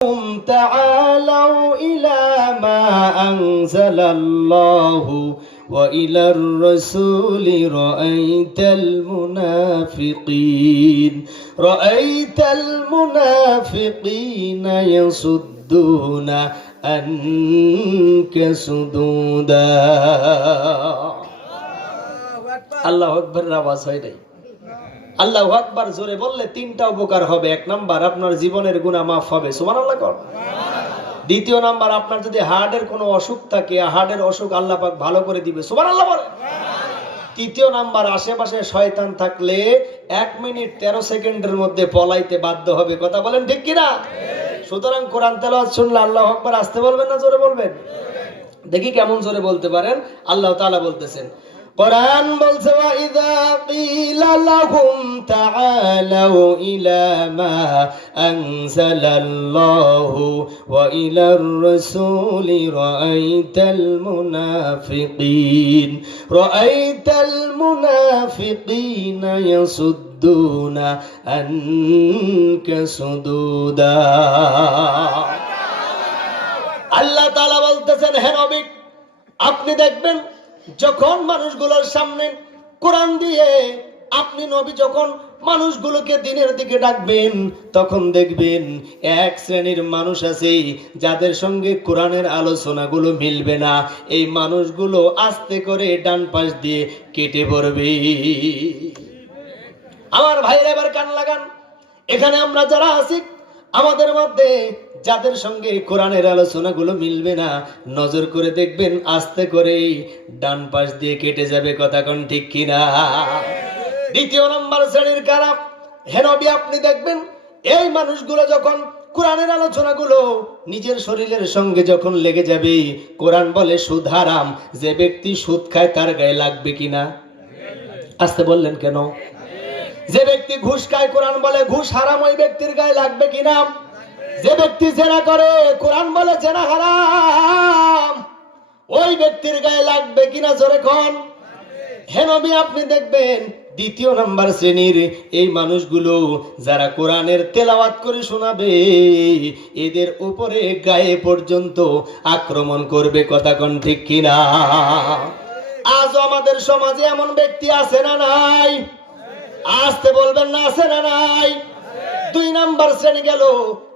تعالوا إلى ما أنزل الله وإلى الرسول رأيت المنافقين يصدون عنك صدودا আল্লাহু আকবার আওয়াজ হয় নাই। আল্লাহু আকবার জোরে বললে তিনটা উপকার হবে। এক নাম্বার, আপনার জীবনের গুনাহ মাফ হবে, সুবহানাল্লাহ কর। দ্বিতীয় নাম্বার, আপনার যদি হার্টের কোনো অসুখ থাকে, হার্টের অসুখ আল্লাহ পাক ভালো করে দিবে, সুবহানাল্লাহ বলে। তৃতীয় নাম্বার, আশেপাশে শয়তান থাকলে 1 মিনিট 13 সেকেন্ডের মধ্যে পলাইতে বাধ্য হবে। কথা বলেন ঠিক কিনা? সুতরাং কোরআন তেলাওয়াত শুনলে আল্লাহু আকবার আসতে বলবেন না জোরে বলবেন? দেখি কেমন জোরে বলতে পারেন। আল্লাহ তাআলা বলতেছেন, কোরআন বলছে, ওয়া ইযা ক্বিলা লাহুম তাআলাউ ইলা মা আনজালাল্লাহু ওয়া ইলার রাসূলি রাআইতাল মুনাফিকিনা ইয়াসুদ্দুনা আনকা সুদুদা। আল্লাহ তাআলা বলতেছেন, হে নবী, আপনি দেখবেন যখন মানুষগুলোর সামনে কোরআন দিয়ে আপনি নবী যখন মানুষগুলোকে দিনের দিকে ডাকবেন, তখন দেখবেন এক শ্রেণীর মানুষ আছে যাদের সঙ্গে কোরআনের আলোচনাগুলো মিলবে না। এই মানুষগুলো আস্তে করে ডান পাশ দিয়ে কেটে পড়বে। আমার ভাইরা এবার কান লাগান। এখানে আমরা যারা আছি, আমাদের মধ্যে যাদের সঙ্গে কোরআনের আলোচনাগুলো মিলবে না, নজর করে দেখবেন আস্তে করে ডান পাশ দিয়ে কেটে যাবে। কথা কোন ঠিক কিনা? দ্বিতীয় নম্বর শ্রেণীর কারা? হে নবী, আপনি দেখবেন এই মানুষগুলো যখন কোরআনের আলোচনাগুলো নিজের শরীরের সঙ্গে যখন লেগে যাবে, কোরআন বলে সুদ হারাম, যে ব্যক্তি সুদ খায় তার গায়ে লাগবে কিনা? আস্তে বললেন কেন? যে ব্যক্তি ঘুষ খায়, কোরআন বলে ঘুষ হারাম, ওই ব্যক্তির গায়ে লাগবে কিনা? যে ব্যক্তি জেনা করে, কোরআন বলে জেনা হারাম, ওই ব্যক্তির গায়ে লাগবে কিনা? জোরে কোন? হে নবী, আপনি দেখবেন দ্বিতীয় নাম্বার শ্রেণীর এই মানুষগুলো যারা কোরআনের তেলাওয়াত করে শোনাবে, এদের উপরে গায়ে পর্যন্ত আক্রমণ করবে। কথা কোন ঠিক কিনা? আজ আমাদের সমাজে এমন ব্যক্তি আছে না নাই? আসতে বলবেন না, আছে না নাই? 2 নাম্বার শ্রেণী গেল।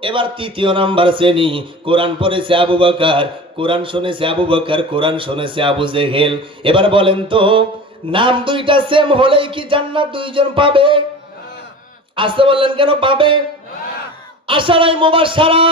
এবার তৃতীয় নাম্বার শ্রেণী। কোরআন পড়েছে আবু বকর, কোরআন শুনেছে আবু বকর, কোরআন শুনেছে আবু জেহেল। এবার বলেন তো, নাম দুইটা সেম হলেই কি জান্নাত দুইজন পাবে? আসতে বললেন কেন পাবে? আশারায়ে মুবাশশারা